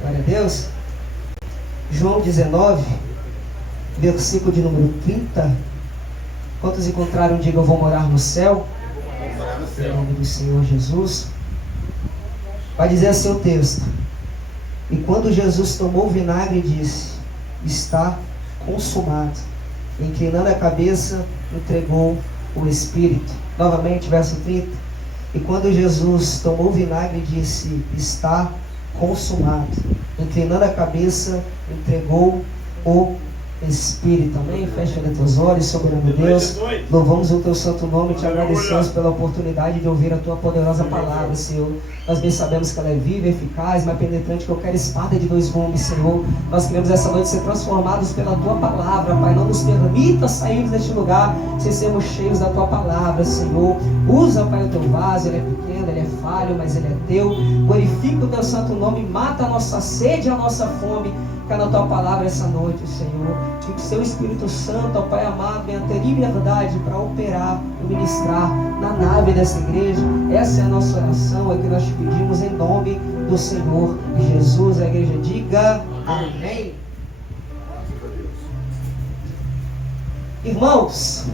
Glória a Deus. João 19, versículo de número 30. Quantos encontraram, diga: eu vou morar no céu? Em nome do Senhor Jesus. Vai dizer assim o texto: e quando Jesus tomou o vinagre, disse: está consumado. Inclinando a cabeça, entregou o Espírito. Novamente, verso 30. E quando Jesus tomou o vinagre, disse: está consumado. Inclinando a cabeça, entregou o Espírito. Amém? Fecha os teus olhos, soberano Deus. Louvamos o teu santo nome e te agradecemos pela oportunidade de ouvir a tua poderosa palavra, Senhor. Nós bem sabemos que ela é viva, eficaz, mais penetrante que qualquer espada de dois gumes, Senhor. Nós queremos essa noite ser transformados pela tua palavra, Pai. Não nos permita sair deste lugar sem sermos cheios da tua palavra, Senhor. Usa, Pai, o teu vaso. Ele é pequeno, ele é falho, mas ele é teu. Glorifica o teu santo nome, mata a nossa sede e a nossa fome. Fica na tua palavra essa noite, Senhor. Que o seu Espírito Santo, ó Pai amado, venha ter liberdade para operar e ministrar na nave dessa igreja. Essa é a nossa oração, é que nós te pedimos em nome do Senhor Jesus. A igreja diga amém. Irmãos,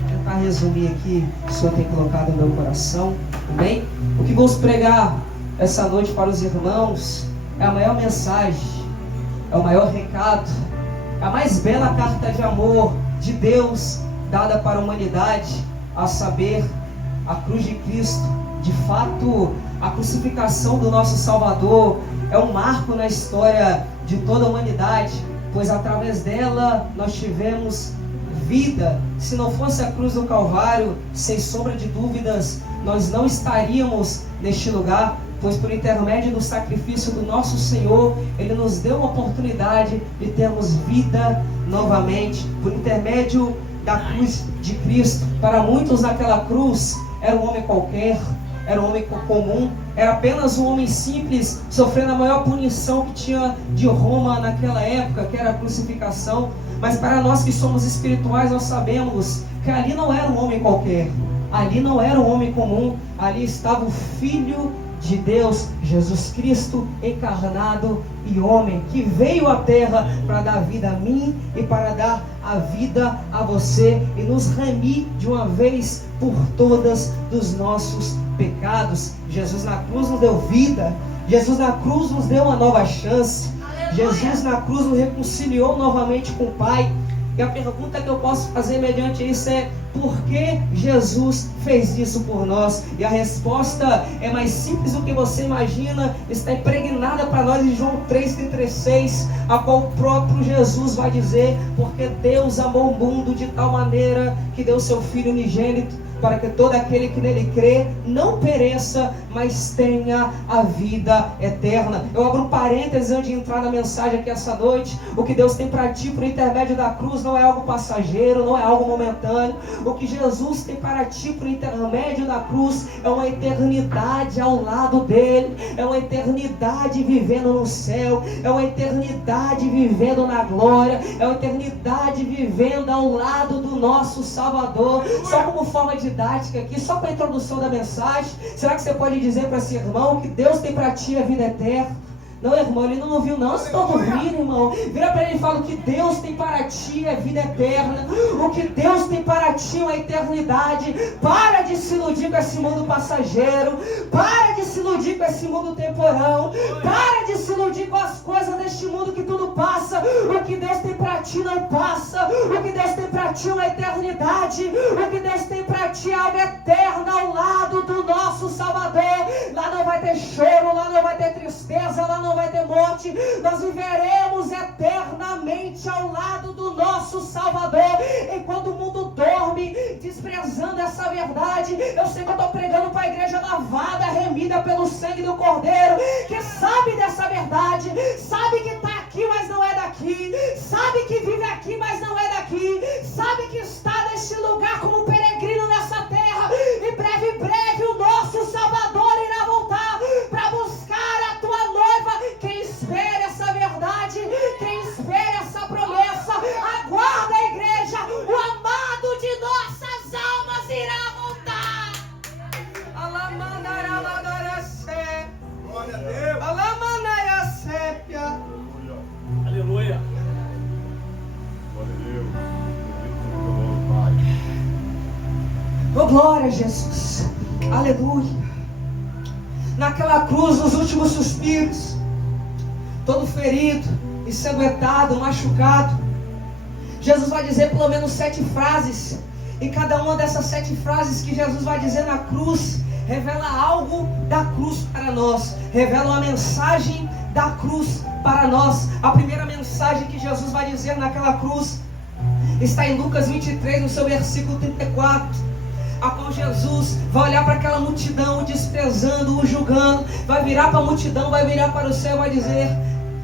vou tentar resumir aqui o que o Senhor tem colocado no meu coração. Amém? O que vamos pregar essa noite para os irmãos é a maior mensagem, é o maior recado, é a mais bela carta de amor de Deus dada para a humanidade, a saber, a cruz de Cristo. De fato, a crucificação do nosso Salvador é um marco na história de toda a humanidade, pois através dela nós tivemos vida. Se não fosse a cruz do Calvário, sem sombra de dúvidas, nós não estaríamos neste lugar, pois por intermédio do sacrifício do nosso Senhor, Ele nos deu a oportunidade de termos vida novamente, por intermédio da cruz de Cristo. Para muitos aquela cruz era um homem qualquer, era um homem comum, era apenas um homem simples, sofrendo a maior punição que tinha de Roma naquela época, que era a crucificação. Mas para nós que somos espirituais, nós sabemos que ali não era um homem qualquer, ali não era um homem comum, ali estava o Filho de Deus, Jesus Cristo encarnado e homem, que veio à terra para dar vida a mim e para dar a vida a você e nos remir de uma vez por todas dos nossos pecados. Jesus na cruz nos deu vida, Jesus na cruz nos deu uma nova chance, Jesus na cruz nos reconciliou novamente com o Pai. E a pergunta que eu posso fazer mediante isso é: por que Jesus fez isso por nós? E a resposta é mais simples do que você imagina, está impregnada para nós em João 3,36, a qual o próprio Jesus vai dizer: porque Deus amou o mundo de tal maneira que deu seu Filho unigênito, para que todo aquele que nele crê não pereça, mas tenha a vida eterna. Eu abro um parênteses antes de entrar na mensagem aqui essa noite. O que Deus tem para ti por intermédio da cruz não é algo passageiro, não é algo momentâneo. O que Jesus tem para ti por intermédio da cruz é uma eternidade ao lado dele, é uma eternidade vivendo no céu, é uma eternidade vivendo na glória, é uma eternidade vivendo ao lado do nosso Salvador. Só como forma didática aqui, só para a introdução da mensagem, será que você pode dizer para esse irmão que Deus tem para ti a vida eterna? Não, irmão, ele não ouviu não. Você está ouvindo, irmão? Vira para ele e fala: o que Deus tem para ti é vida eterna. O que Deus tem para ti é uma eternidade. Para de se iludir com esse mundo passageiro. Para de se iludir com esse mundo temporão. Para de se iludir com as coisas deste mundo que tudo passa. O que Deus tem para ti não passa. O que Deus tem para ti é uma eternidade. O que Deus tem para ti é algo eterno ao lado do nosso Salvador. Lá não vai ter choro, lá não vai ter tristeza, lá não vai ter morte. Nós viveremos eternamente ao lado do nosso Salvador. Enquanto o mundo dorme, desprezando essa verdade, eu sei que eu estou pregando para a igreja lavada, remida pelo sangue do Cordeiro, que sabe dessa verdade, sabe que está aqui, mas não é daqui, sabe que vive aqui, mas não é daqui, sabe que está neste lugar como peregrino nessa terra. Em breve o nosso Salvador irá voltar para buscar a tua noiva. Quem espera essa verdade, quem espera essa promessa, aguarda a igreja, o amado de nossas almas irá voltar. glória, Jesus. Aleluia. Naquela cruz, nos últimos suspiros, todo ferido, ensanguentado, machucado, Jesus vai dizer pelo menos 7 frases. E cada uma dessas 7 frases que Jesus vai dizer na cruz revela algo da cruz para nós, revela uma mensagem da cruz para nós. A primeira mensagem que Jesus vai dizer naquela cruz está em Lucas 23, no seu versículo 34, a qual Jesus vai olhar para aquela multidão, desprezando, o julgando, vai virar para a multidão, vai virar para o céu e vai dizer: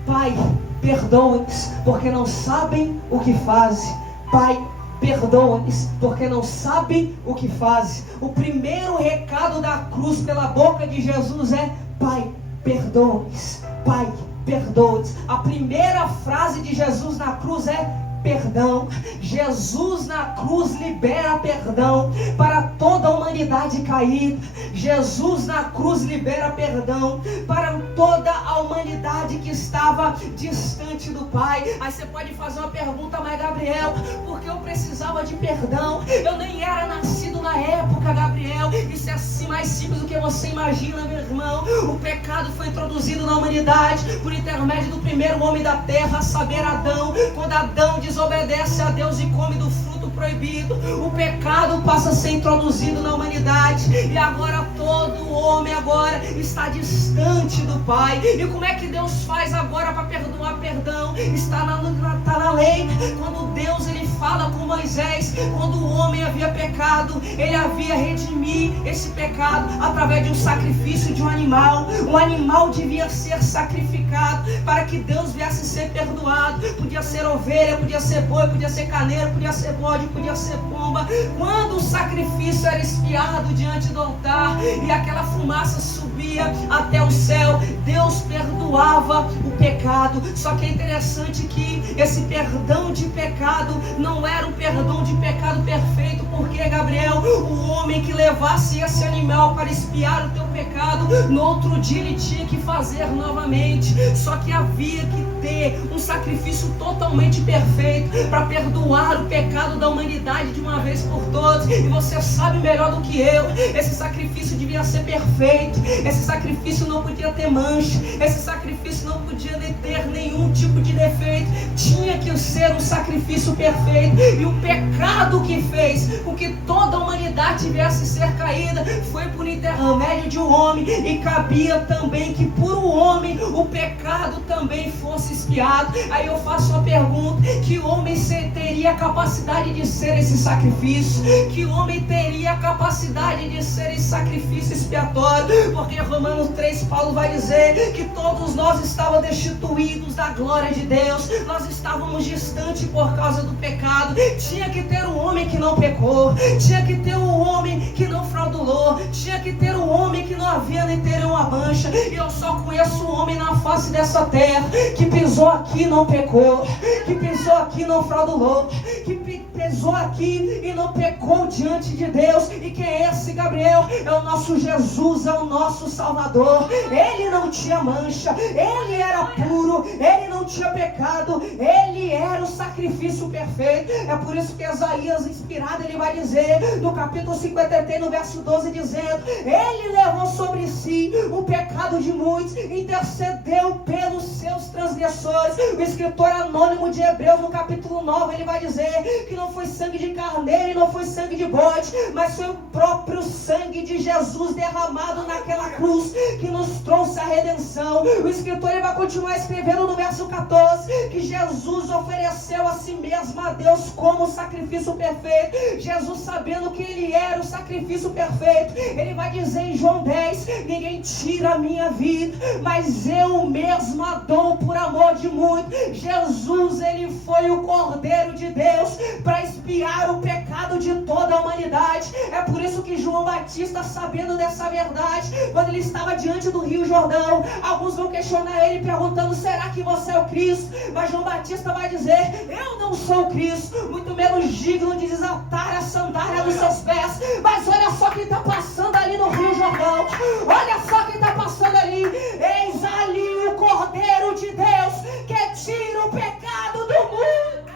Pai, perdoa-lhes, porque não sabem o que fazem. Pai, perdoa-lhes, porque não sabem o que fazem. O primeiro recado da cruz pela boca de Jesus é: Pai, perdoa-lhes. Pai, perdoa-lhes. A primeira frase de Jesus na cruz é perdão. Jesus na cruz libera perdão para toda a humanidade caída. Jesus na cruz libera perdão para toda a humanidade que estava distante do Pai. Aí você pode fazer uma pergunta: mas Gabriel, por que eu precisava de perdão? Eu nem era nascido na época, Gabriel. Isso é assim mais simples do que você imagina, meu irmão. O pecado foi introduzido na humanidade por intermédio do primeiro homem da terra, a saber, Adão. Quando Adão desobedece a Deus e come do fruto proibido, o pecado passa a ser introduzido na humanidade, e agora todo homem agora está distante do Pai. E como é que Deus faz agora para perdoar? Perdão está na lei. Quando Deus ele fala com Moisés, quando o homem havia pecado, ele havia redimir esse pecado através de um sacrifício de um animal. Um animal devia ser sacrificado para que Deus viesse ser perdoado. Podia ser ovelha, podia ser boi, podia ser carneiro, podia ser bode, podia ser pomba. Quando o sacrifício era espiado diante do altar e aquela fumaça subia até o céu, Deus perdoava o pecado. Só que é interessante que esse perdão de pecado não era um perdão de pecado perfeito, porque, Gabriel, o homem que levasse esse animal para espiar o teu pecado, no outro dia ele tinha que fazer novamente. Só que havia que ter um sacrifício totalmente perfeito para perdoar o pecado da humanidade de uma vez por todas. E você sabe melhor do que eu, esse sacrifício devia ser perfeito, esse sacrifício não podia ter mancha, esse sacrifício não podia ter nenhum tipo de defeito, tinha que ser um sacrifício perfeito. E o pecado que fez com que toda a humanidade viesse a ser caída foi por intermédio de um homem, e cabia também que por um homem o pecado também fosse expiado. Aí eu faço uma pergunta: que homem teria a capacidade de ser esse sacrifício? Que homem teria a capacidade de ser esse sacrifício expiatório? Porque Romanos 3, Paulo vai dizer que todos nós estávamos destituídos da glória de Deus, nós estávamos distantes por causa do pecado. Tinha que ter um homem que não pecou, tinha que ter um homem que não fraudulou, tinha que ter um homem que não havia nem ter uma mancha. E eu só conheço um homem na face dessa terra que pisou aqui e não pecou, que pisou aqui e não fraudulou, que pisou aqui e não pecou diante de Deus. E quem é esse, Gabriel? É o nosso Jesus, é o nosso Salvador. Ele não tinha mancha, ele era puro, ele não tinha pecado, ele era o sacrifício perfeito. É por isso que Isaías, inspirado, ele vai dizer no capítulo 53, no verso 12, dizendo: ele levou sobre si o pecado de muitos, intercedeu pelos seus transgressores. O escritor anônimo de Hebreus, no capítulo 9, ele vai dizer que não foi sangue de carneiro e não foi sangue de bode, mas foi o próprio sangue de Jesus derramado naquela cruz que nos trouxe a redenção. O escritor ele vai continuar escrevendo no verso 14 que Jesus ofereceu a si mesmo a Deus como sacrifício perfeito. Jesus, sabendo que ele era o sacrifício perfeito, ele vai dizer em João 10: ninguém tira a minha vida, mas eu mesmo a dou por amor de muitos. Jesus, ele foi o Cordeiro de Deus para expiar o pecado de toda a humanidade. É por isso que João Batista, sabendo dessa verdade, quando ele estava diante do Rio Jordão, alguns vão questionar ele perguntando: será que você é o Cristo? Mas João Batista vai dizer: eu não sou o Cristo, muito menos digno de desatar a sandália dos seus pés. Mas olha só quem está passando ali no Rio Jordão, olha só quem está passando ali. Eis ali o Cordeiro de Deus que tira o pecado do mundo.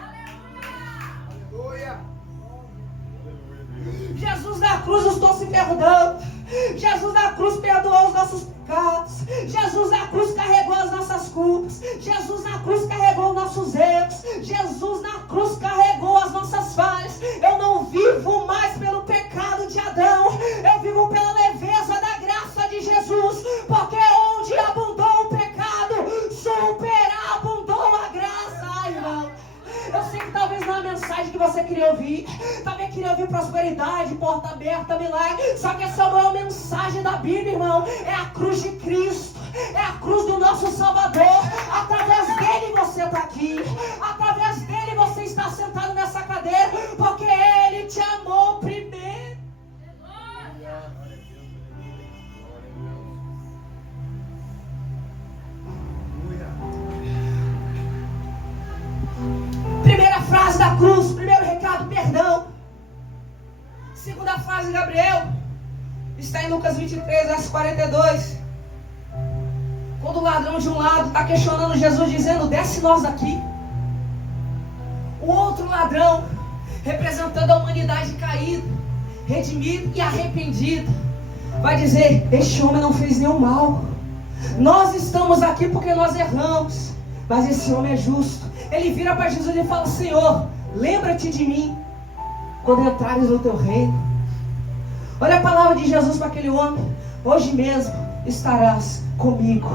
Jesus na cruz, Jesus na cruz carregou as nossas culpas. Jesus na cruz carregou nossos erros. Jesus na cruz carregou as nossas falhas. Eu não vivo mais pelo pecado de Adão. Eu vivo pela leveza da graça de Jesus. Porque onde abundou o pecado, superabundou a graça. Ai, irmão. Eu sei que talvez não é a mensagem que você queria ouvir. Talvez queria ouvir prosperidade, porta aberta, milagre. Só que essa não é a mensagem da Bíblia, irmão. É a cruz de Cristo. É a cruz do nosso Salvador. Através dele você está aqui. Através dele você está sentado nessa cadeira. Porque ele te amou primeiro. Primeira frase da cruz, primeiro recado, perdão. Segunda frase de Gabriel está em Lucas 23, verso 42. Quando o ladrão de um lado está questionando Jesus, dizendo: desce nós daqui. O outro ladrão, representando a humanidade caída, redimida e arrependida, vai dizer: este homem não fez nenhum mal. Nós estamos aqui porque nós erramos, mas esse homem é justo. Ele vira para Jesus e fala: Senhor, lembra-te de mim quando entrares no teu reino. Olha a palavra de Jesus para aquele homem: hoje mesmo estarás comigo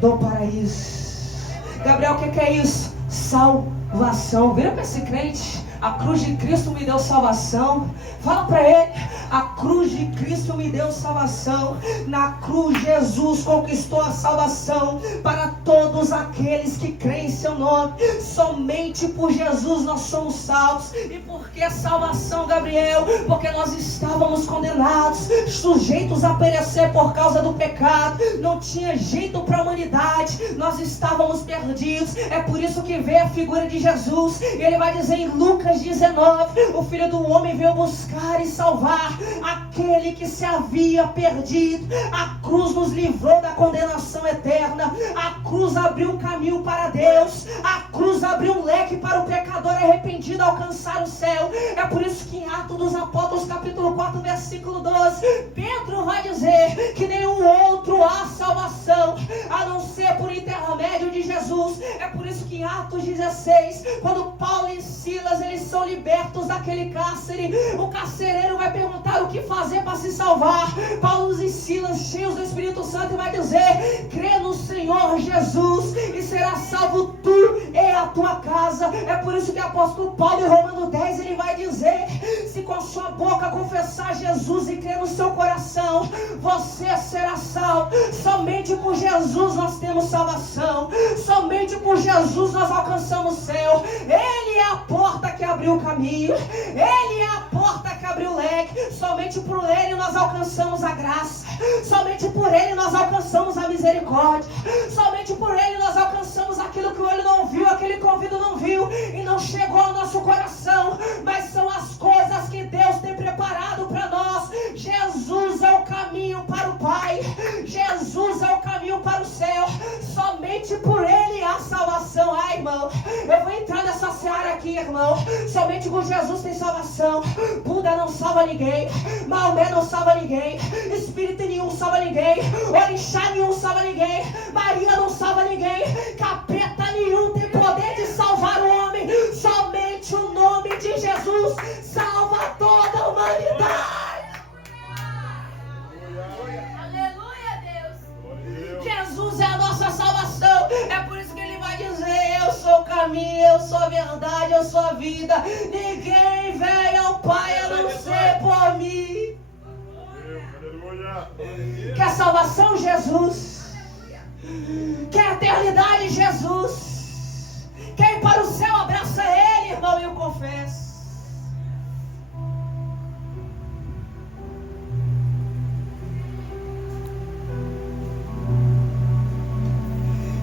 no paraíso. Gabriel, o que é isso? Salvação. Vira para esse crente: a cruz de Cristo me deu salvação. Fala para ele: a cruz de Cristo me deu salvação. Na cruz Jesus conquistou a salvação para todos aqueles que creem em seu nome. Somente por Jesus nós somos salvos. E por que salvação, Gabriel? Porque nós estávamos condenados, sujeitos a perecer por causa do pecado. Não tinha jeito para a humanidade. Nós estávamos perdidos. É por isso que veio a figura de Jesus. E ele vai dizer em Lucas 19: o Filho do Homem veio buscar e salvar aquele que se havia perdido. A cruz nos livrou da condenação eterna. A cruz abriu um caminho para Deus. A cruz abriu um leque para o pecador arrependido alcançar o céu. É por isso que em Atos dos Apóstolos, capítulo 4, versículo 12, Pedro vai dizer que nenhum outro há salvação a não ser por intermédio de Jesus. É por isso que em Atos 16, quando Paulo e Silas eles são libertos daquele cárcere, o carcereiro vai perguntar o que fazer para se salvar. Paulo e Silas, cheios do Espírito Santo, vai dizer: crê no Senhor Jesus e será salvo tu e a tua casa. É por isso que o apóstolo Paulo, em Romanos 10, ele vai dizer: se com a sua boca confessar Jesus e crer no seu coração, você será salvo. Somente por Jesus nós temos salvação. Somente por Jesus nós alcançamos o céu. Ele é a porta que abriu o caminho. Ele é a porta que abriu o leque. Somente por ele nós alcançamos a graça. Somente por ele nós alcançamos a misericórdia. Somente por ele nós alcançamos aquilo que o olho não viu, aquele que o ouvido não viu e não chegou ao nosso coração. Mas são as coisas que Deus tem preparado para nós. Jesus é o caminho para o Pai. Jesus é o caminho para o céu. Somente por ele há salvação. Ai, irmão, eu vou entrar nessa seara aqui, irmão. Somente por Jesus tem salvação. Buda não salva ninguém. Maomé não salva ninguém. Espírito nenhum salva ninguém. Orixá nenhum salva ninguém. Maria não salva ninguém. Capeta nenhum tem poder de salvar o homem. Somente o nome de Jesus salva toda a humanidade. Jesus é a nossa salvação. É por isso que ele vai dizer: eu sou o caminho, eu sou a verdade, eu sou a vida. Ninguém vem ao Pai a não ser por mim. Quer salvação? Jesus. Quer eternidade? Jesus. Quer ir para o céu? Abraça ele, irmão, e eu confesso.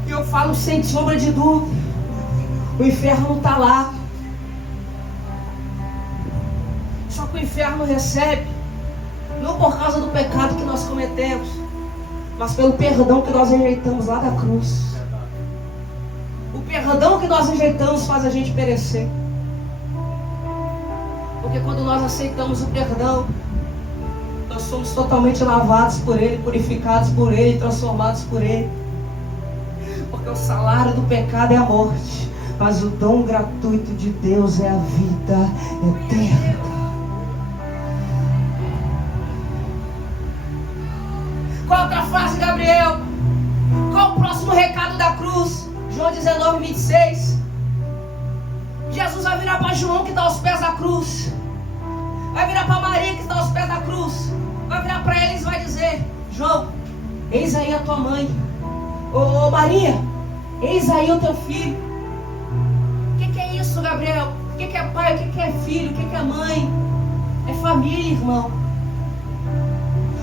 Eu falo sem sombra de dúvida: o inferno não está lá. Só que o inferno recebe, não por causa do pecado que nós cometemos, mas pelo perdão que nós rejeitamos lá da cruz. O perdão que nós rejeitamos faz a gente perecer. Porque quando nós aceitamos o perdão, nós somos totalmente lavados por Ele, purificados por Ele, transformados por Ele. Porque o salário do pecado é a morte, mas o dom gratuito de Deus é a vida eterna. Qual outra frase, Gabriel? Qual o próximo recado da cruz? João 19, 26. Jesus vai virar para João, que está aos pés da cruz. Vai virar para Maria, que está aos pés da cruz. Vai virar para eles e vai dizer: João, eis aí a tua mãe. Ô Maria, eis aí o teu filho. O que é isso, Gabriel? O que é pai? O que é filho? O que é mãe? É família, irmão.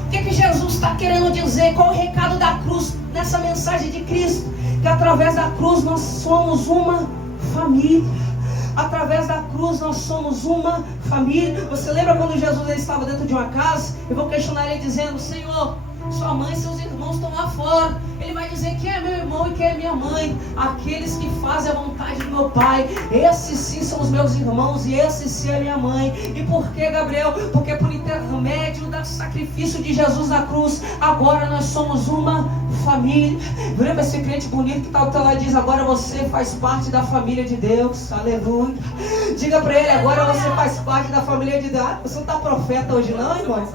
O que Jesus está querendo dizer? Qual o recado da cruz nessa mensagem de Cristo? Que através da cruz nós somos uma família. Através da cruz nós somos uma família. Você lembra quando Jesus estava dentro de uma casa? Eu vou questionar ele dizendo: Senhor, sua mãe e seus irmãos estão lá fora. Ele vai dizer: quem é meu irmão e quem é minha mãe? Aqueles que fazem a vontade do meu Pai. Esses sim são os meus irmãos e esses sim é minha mãe. E por que, Gabriel? Porque por intermédio do sacrifício de Jesus na cruz, agora nós somos uma família. Lembra esse crente bonito que está ao teu lado e diz: agora você faz parte da família de Deus. Aleluia. Diga para ele: agora você faz parte da família de Deus. Você não está profeta hoje não, irmão?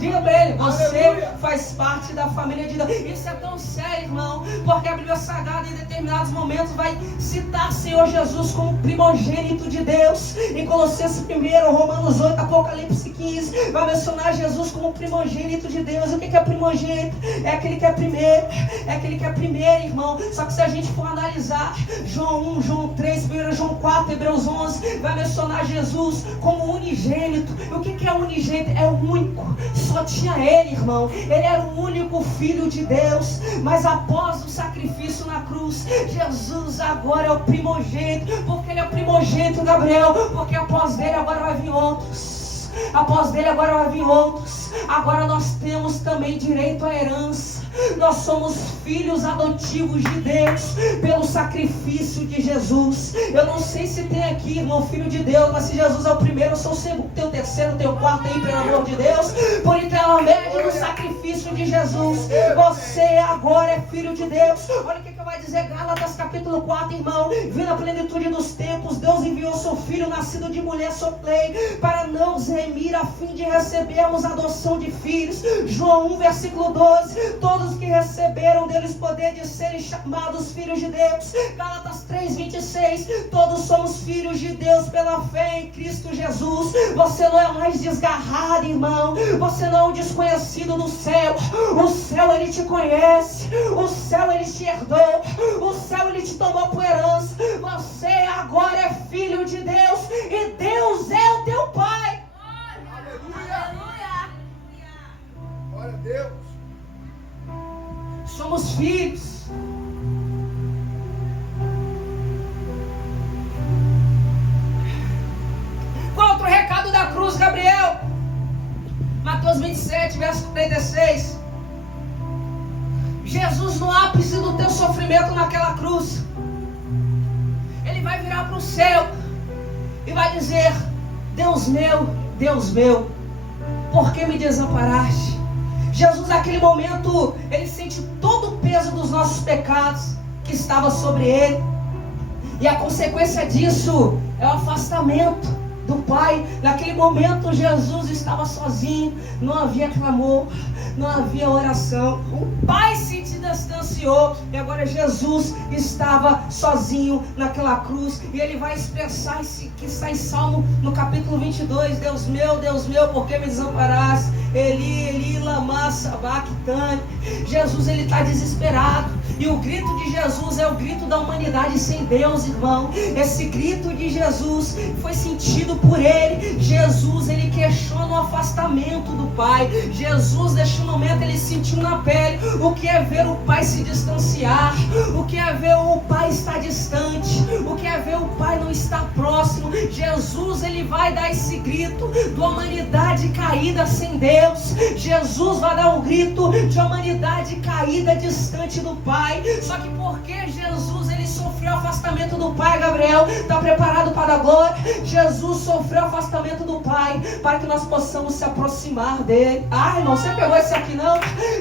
Diga para ele: você faz parte da família de Deus. Isso é tão sério, irmão, porque a Bíblia Sagrada em determinados momentos vai citar Senhor Jesus como primogênito de Deus. Em Colossenses 1, Romanos 8, Apocalipse 15, vai mencionar Jesus como primogênito de Deus. E o que é primogênito? É aquele que é primeiro. É aquele que é primeiro, irmão. Só que se a gente for analisar João 1, João 3, 1 João 4, Hebreus 11, vai mencionar Jesus como unigênito. E o que é unigênito? É o único. Só tinha ele, irmão. Ele era o único filho de Deus. Mas após o sacrifício na cruz, Jesus agora é o primogênito. Porque ele é o primogênito, Gabriel. Porque após dele agora vai vir outros. Após dele agora vai vir outros. Agora nós temos também direito à herança. Nós somos filhos adotivos de Deus pelo sacrifício de Jesus. Eu não sei se tem aqui, irmão, filho de Deus, mas se Jesus é o primeiro, eu sou o segundo, tem o terceiro, tem o quarto aí, pelo amor de Deus. Por intermédio do sacrifício de Jesus, você agora é filho de Deus. Olha o que vai dizer Gálatas capítulo 4, irmão. Vindo a plenitude dos tempos, Deus enviou seu filho nascido de mulher sob lei, para nos remir a fim de recebermos a adoção de filhos. João 1, versículo 12. Todos que receberam deles poder de serem chamados filhos de Deus. Gálatas 3, 26. Todos somos filhos de Deus pela fé em Cristo Jesus. Você não é mais desgarrado, irmão. Você não é um desconhecido no céu. O céu ele te conhece. O céu ele te herdou. O céu ele te tomou por herança. Você agora é filho de Deus e Deus é o teu Pai. Aleluia. Glória a Deus. Somos filhos. Qual outro recado da cruz, Gabriel? Mateus 27, verso 36. Jesus, no ápice do teu sofrimento naquela cruz, ele vai virar para o céu e vai dizer: Deus meu, por que me desamparaste? Jesus naquele momento, ele sente todo o peso dos nossos pecados que estava sobre ele. E a consequência disso é o afastamento do Pai. Naquele momento Jesus estava sozinho, não havia clamor, não havia oração. O Pai se distanciou e agora Jesus estava sozinho naquela cruz. E ele vai expressar isso que está em Salmo no capítulo 22: Deus meu, por que me desamparaste? Eli, Eli, lama sabachthani. Jesus ele está desesperado. E o grito de Jesus é o grito da humanidade sem Deus, irmão. Esse grito de Jesus foi sentido por ele. Jesus ele questiona o afastamento do Pai. Jesus neste momento ele sentiu na pele o que é ver o Pai se distanciar, o que é ver o Pai estar distante, o que quer ver o Pai não está próximo, Jesus ele vai dar esse grito de uma humanidade caída sem Deus. Jesus vai dar um grito de uma humanidade caída distante do Pai. Só que porque Jesus ele sofreu afastamento do Pai, Gabriel, está preparado para a glória? Jesus sofreu afastamento do Pai para que nós possamos se aproximar dele. Ah, irmão, você pegou esse aqui não?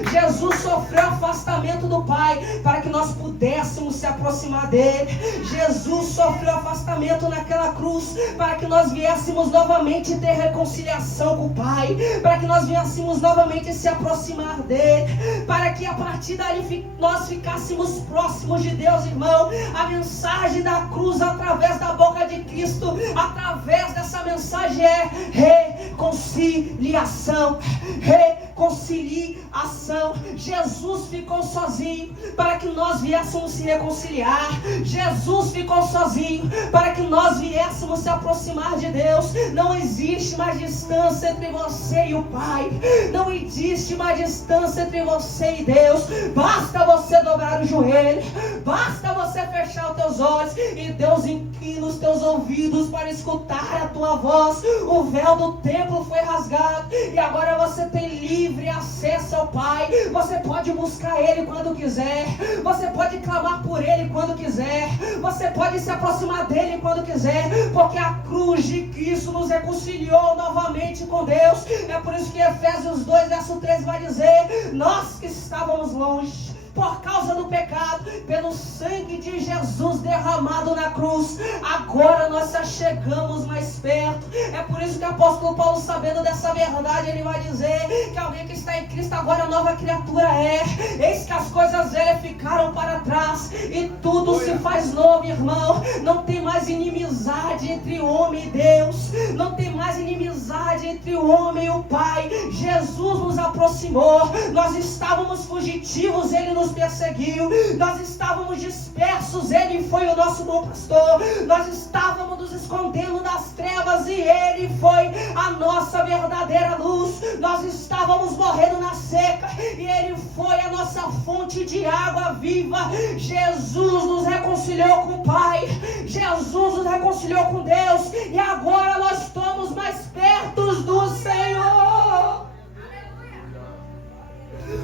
Jesus sofreu afastamento do Pai para que nós pudéssemos se aproximar dele. Jesus sofreu afastamento naquela cruz para que nós viéssemos novamente ter reconciliação com o Pai, para que nós viéssemos novamente se aproximar dele, para que a partir dali nós ficássemos próximos de Deus, irmão. A mensagem da cruz através da boca de Cristo, através dessa mensagem é reconciliação. Reconciliação. Jesus ficou sozinho para que nós viéssemos se reconciliar. Jesus ficou sozinho para que nós viéssemos se aproximar de Deus. Não existe mais distância entre você e o Pai. Não existe mais distância entre você e Deus. Basta você dobrar o joelho, basta você fechar os teus olhos e Deus inclina os teus ouvidos para escutar a tua voz. O véu do templo foi rasgado e agora você tem livre acesso ao Pai. Você pode buscar Ele quando quiser, você pode clamar por Ele quando quiser, você pode se aproximar dEle quando quiser, porque a cruz de Cristo nos reconciliou novamente com Deus. É por isso que Efésios 2, verso 13 vai dizer: nós que estávamos longe por causa do pecado, pelo sangue de Jesus derramado na cruz, agora nós se achegamos mais perto. É por isso que o apóstolo Paulo, sabendo dessa verdade, ele vai dizer que alguém que está em Cristo agora nova criatura é. Eis que as coisas velhas ficaram para trás e tudo se faz novo, irmão. Não tem mais inimizade entre o homem e Deus, não tem mais inimizade entre o homem e o Pai. Jesus nos aproximou. Nós estávamos fugitivos, Ele nos perseguiu. Nós estávamos dispersos, Ele foi o nosso bom pastor. Nós estávamos nos escondendo das trevas e Ele foi a nossa verdadeira luz. Nós estávamos morrendo na seca e Ele foi a nossa fonte de água viva. Jesus nos reconciliou com o Pai, Jesus nos reconciliou com Deus e agora nós estamos mais perto do Senhor.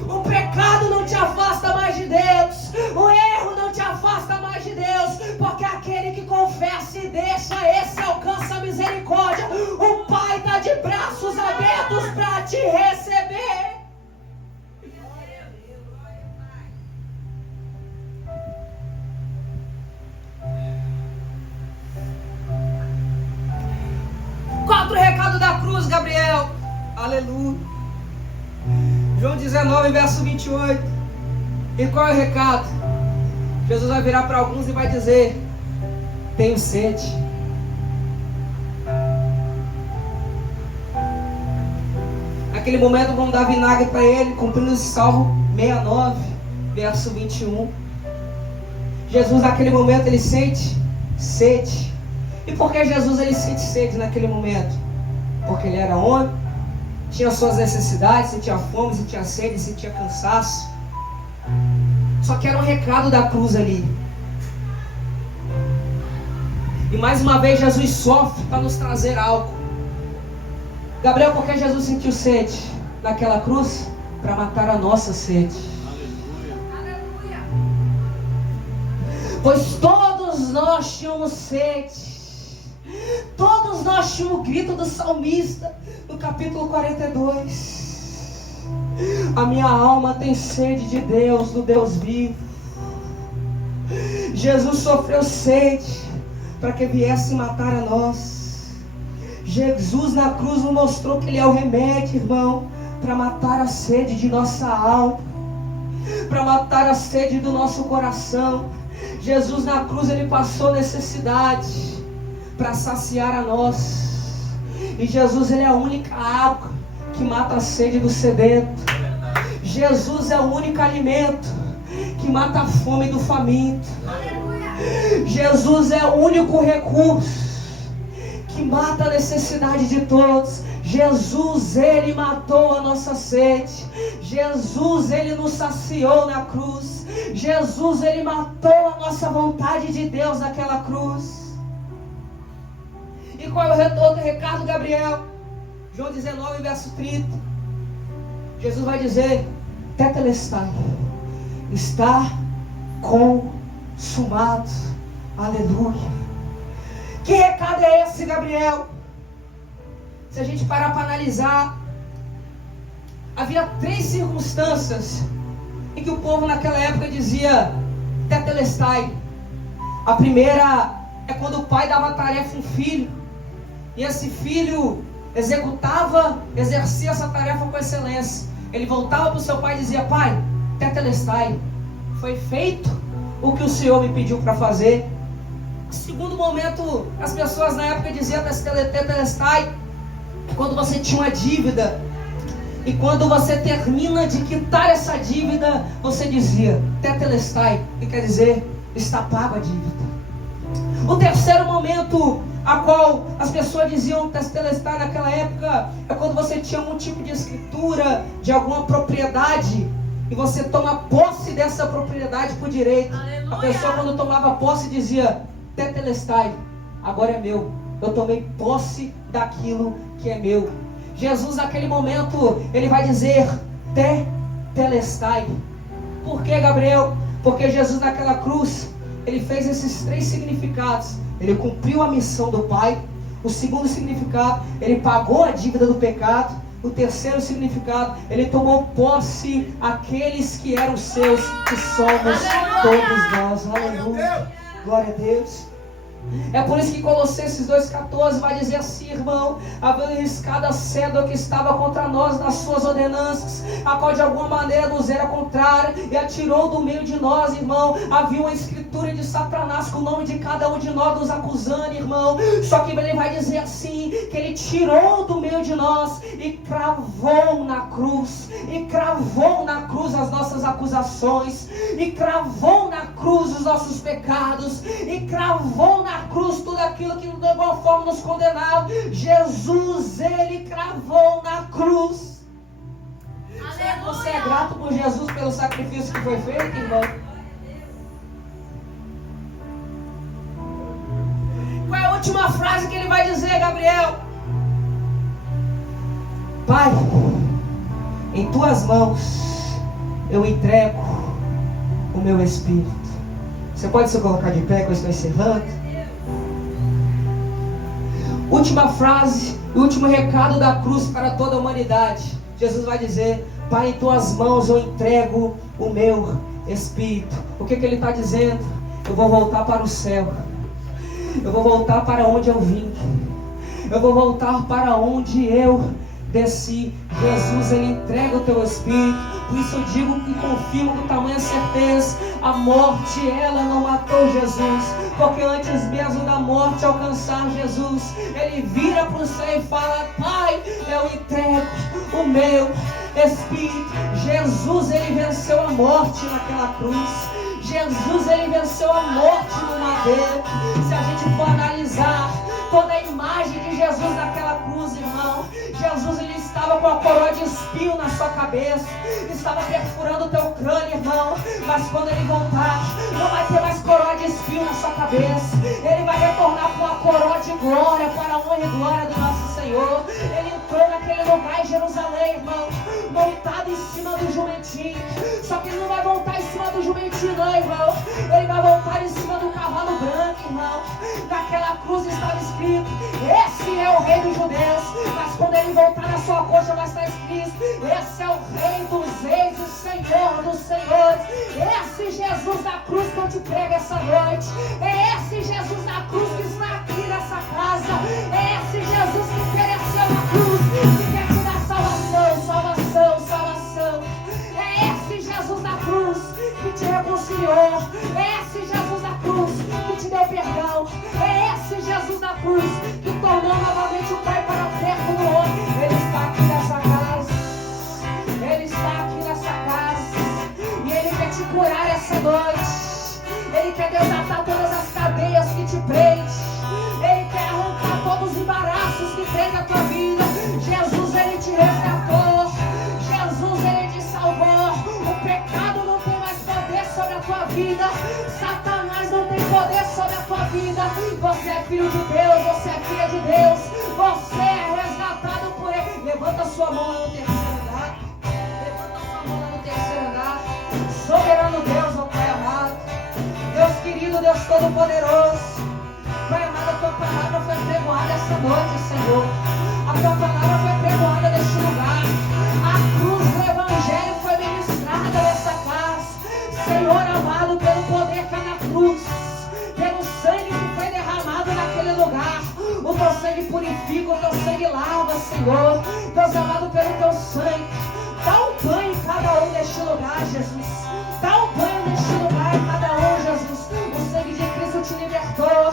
O pecado não te afasta mais de Deus, o erro não te afasta mais de Deus, porque aquele que confessa e deixa, esse alcança a misericórdia. O Pai está de braços abertos para te receber. Quarto recado da cruz, Gabriel. Aleluia. João 19, verso 28. E qual é o recado? Jesus vai virar para alguns e vai dizer: tenho sede. Naquele momento vão dar vinagre para ele, cumprindo o Salmo 69, verso 21. Jesus naquele momento ele sente sede. E por que Jesus ele sente sede naquele momento? Porque ele era homem, tinha suas necessidades, sentia fome, sentia sede, sentia cansaço. Só que era um recado da cruz ali. E mais uma vez Jesus sofre para nos trazer algo. Gabriel, por que Jesus sentiu sede naquela cruz? Para matar a nossa sede. Aleluia. Pois todos nós tínhamos sede. Todos nós tínhamos o grito do salmista no capítulo 42. A minha alma tem sede de Deus, do Deus vivo. Jesus sofreu sede para que viesse matar a nós. Jesus na cruz nos mostrou que Ele é o remédio, irmão, para matar a sede de nossa alma, para matar a sede do nosso coração. Jesus na cruz Ele passou necessidade para saciar a nós. E Jesus ele é a única água que mata a sede do sedento. Jesus é o único alimento que mata a fome do faminto. Jesus é o único recurso que mata a necessidade de todos. Jesus, Ele matou a nossa sede. Jesus, Ele nos saciou na cruz. Jesus, Ele matou a nossa vontade de Deus naquela cruz. E qual é o retorno do recado, Gabriel? João 19, verso 30. Jesus vai dizer: Tetelestai, está consumado. Aleluia. Que recado é esse, Gabriel? Se a gente parar para analisar, havia 3 circunstâncias em que o povo naquela época dizia Tetelestai. A primeira é quando o pai dava tarefa a um filho, e esse filho exercia essa tarefa com excelência. Ele voltava para o seu pai e dizia: pai, Tetelestai, foi feito o que o Senhor me pediu para fazer. Segundo momento, as pessoas na época diziam Tetelestai, quando você tinha uma dívida, e quando você termina de quitar essa dívida, você dizia Tetelestai, que quer dizer está pago a dívida. O terceiro momento a qual as pessoas diziam Tetelestai naquela época é quando você tinha algum tipo de escritura de alguma propriedade e você toma posse dessa propriedade por direito. Aleluia. A pessoa, quando tomava posse, dizia Tetelestai, agora é meu, eu tomei posse daquilo que é meu. Jesus naquele momento, ele vai dizer Tetelestai. Por que, Gabriel? Porque Jesus naquela cruz, ele fez esses 3 significados. Ele cumpriu a missão do Pai. O segundo significado, ele pagou a dívida do pecado. O terceiro significado, ele tomou posse aqueles que eram seus, que somos todos nós. Aleluia. Glória a Deus. É por isso que Colossenses 2,14 vai dizer assim, irmão: havendo riscado a cédula que estava contra nós nas suas ordenanças, a qual de alguma maneira nos era contrária, e atirou do meio de nós, irmão. Havia uma escritura de Satanás com o nome de cada um de nós nos acusando, irmão. Só que ele vai dizer assim, que ele tirou do meio de nós e cravou na cruz. E cravou na cruz as nossas acusações, e cravou na cruz os nossos pecados, e cravou na cruz tudo aquilo que de alguma forma nos condenava. Jesus, ele cravou na cruz. Será que você é grato por Jesus pelo sacrifício que foi feito, irmão? Qual é a última frase que ele vai dizer, Gabriel? Pai, em tuas mãos eu entrego o meu espírito. Você pode se colocar de pé, que eu estou encerrando. Última frase e último recado da cruz para toda a humanidade. Jesus vai dizer: Pai, em tuas mãos eu entrego o meu espírito. O que ele está dizendo? Eu vou voltar para o céu. Eu vou voltar para onde eu vim. Eu vou voltar para onde eu desci. Jesus, ele entrega o teu espírito. Por isso eu digo e confirmo com tamanha certeza: a morte, ela não matou Jesus. Porque antes mesmo da morte alcançar Jesus, ele vira para o céu e fala: Pai, eu entrego o meu espírito. Jesus, ele venceu a morte naquela cruz. Jesus, ele venceu a morte no madeiro. Se a gente for analisar toda a imagem de Jesus naquela cruz, irmão, Jesus, ele estava com a coroa de espinho na sua cabeça, estava perfurando o teu crânio, irmão. Mas quando ele voltar, não vai ter mais coroa de espinho na sua cabeça. Ele vai retornar com a coroa de glória, para a honra e glória do nosso Senhor. Ele entrou naquele lugar em Jerusalém, irmão, montado em cima do jumentinho. Só que ele não vai voltar em cima do jumentinho, não, irmão. Ele vai voltar em cima do cavalo branco, irmão. Naquela cruz estava escrito: esse é o rei dos judeus. Mas quando ele voltar na sua coxa, vai estar escrito: esse é o rei dos reis, o Senhor dos senhores. Esse Jesus da cruz que eu te prego essa noite. É esse Jesus da cruz que está aqui nessa casa. É esse Jesus que ofereceu a cruz, que quer te dar salvação, salvação, salvação. É esse Jesus da cruz que te reconciliou. É esse Jesus da cruz que te deu perdão. É esse Jesus da cruz que tornou novamente o Pai para perto do homem. Ele está aqui nessa casa. Ele está aqui nessa casa. E Ele quer te curar essa noite. Ele quer desatar todas as cadeias que te prendem. Ele quer arrancar todos os embaraços que prendem a tua vida. Jesus te resgatou. Jesus, Ele te salvou. O pecado não tem mais poder sobre a tua vida. Satanás não tem poder sobre a tua vida. Você é filho de Deus, você é filha de Deus. Você é resgatado por Ele. Levanta sua mão lá no terceiro andar. Levanta sua mão lá no terceiro andar. Soberano Deus, ó Pai amado. Deus querido, Deus todo-poderoso. Pai amado, a tua palavra foi pregoada essa noite, Senhor. A tua palavra foi pregoada neste lugar. A cruz do Evangelho foi ministrada nessa casa. Senhor amado, pelo poder que há na cruz, pelo sangue que foi derramado naquele lugar. O teu sangue purifica, o teu sangue lava, Senhor. Deus amado, pelo teu sangue, dá um banho em cada um neste lugar, Jesus. Dá um banho neste lugar em cada um, Jesus. O sangue de Cristo te libertou.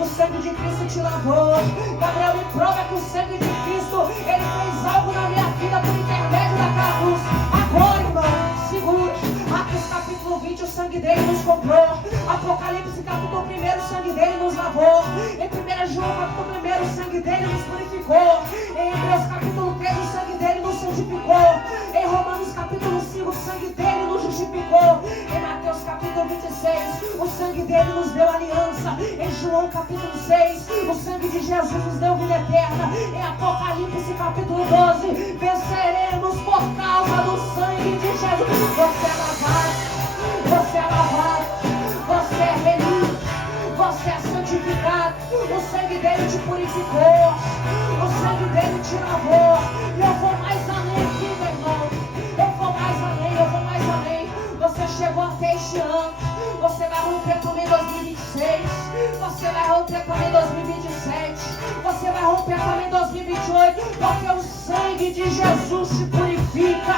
O sangue de Cristo te lavou. Gabriel, me prova que o sangue de Cristo, Ele fez algo na minha vida por intermédio daquela cruz. Agora, irmão, segura. Atos capítulo 20, o sangue dele nos comprou. Apocalipse capítulo 1, o sangue dele nos lavou. Em 1 João capítulo 1, o sangue dele nos purificou. Em Hebreus capítulo 3, o sangue dele nos santificou. Em Romanos capítulo 5, o sangue dele nos justificou. Em Mateus capítulo 26, o sangue dele nos deu aliança. Em João capítulo 6, o sangue de Jesus nos deu vida eterna. Em Apocalipse capítulo 12, venceremos por causa do sangue de Jesus. Você é lavado, você é lavado, você é remido, você é santificado. O sangue dele te purificou, o sangue dele te lavou. E eu vou mais além aqui, meu irmão. Eu vou mais além, eu vou mais além. Você chegou até este ano, você vai romper também 2026, você vai romper também 2027, você vai romper também 2028, porque o sangue de Jesus te purifica,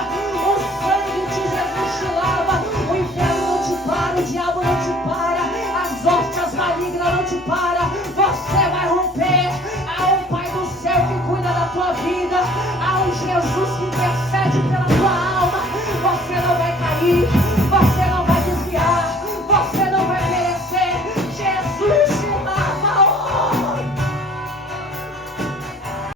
o sangue de Jesus te lava. O inferno não te para, o diabo não te para.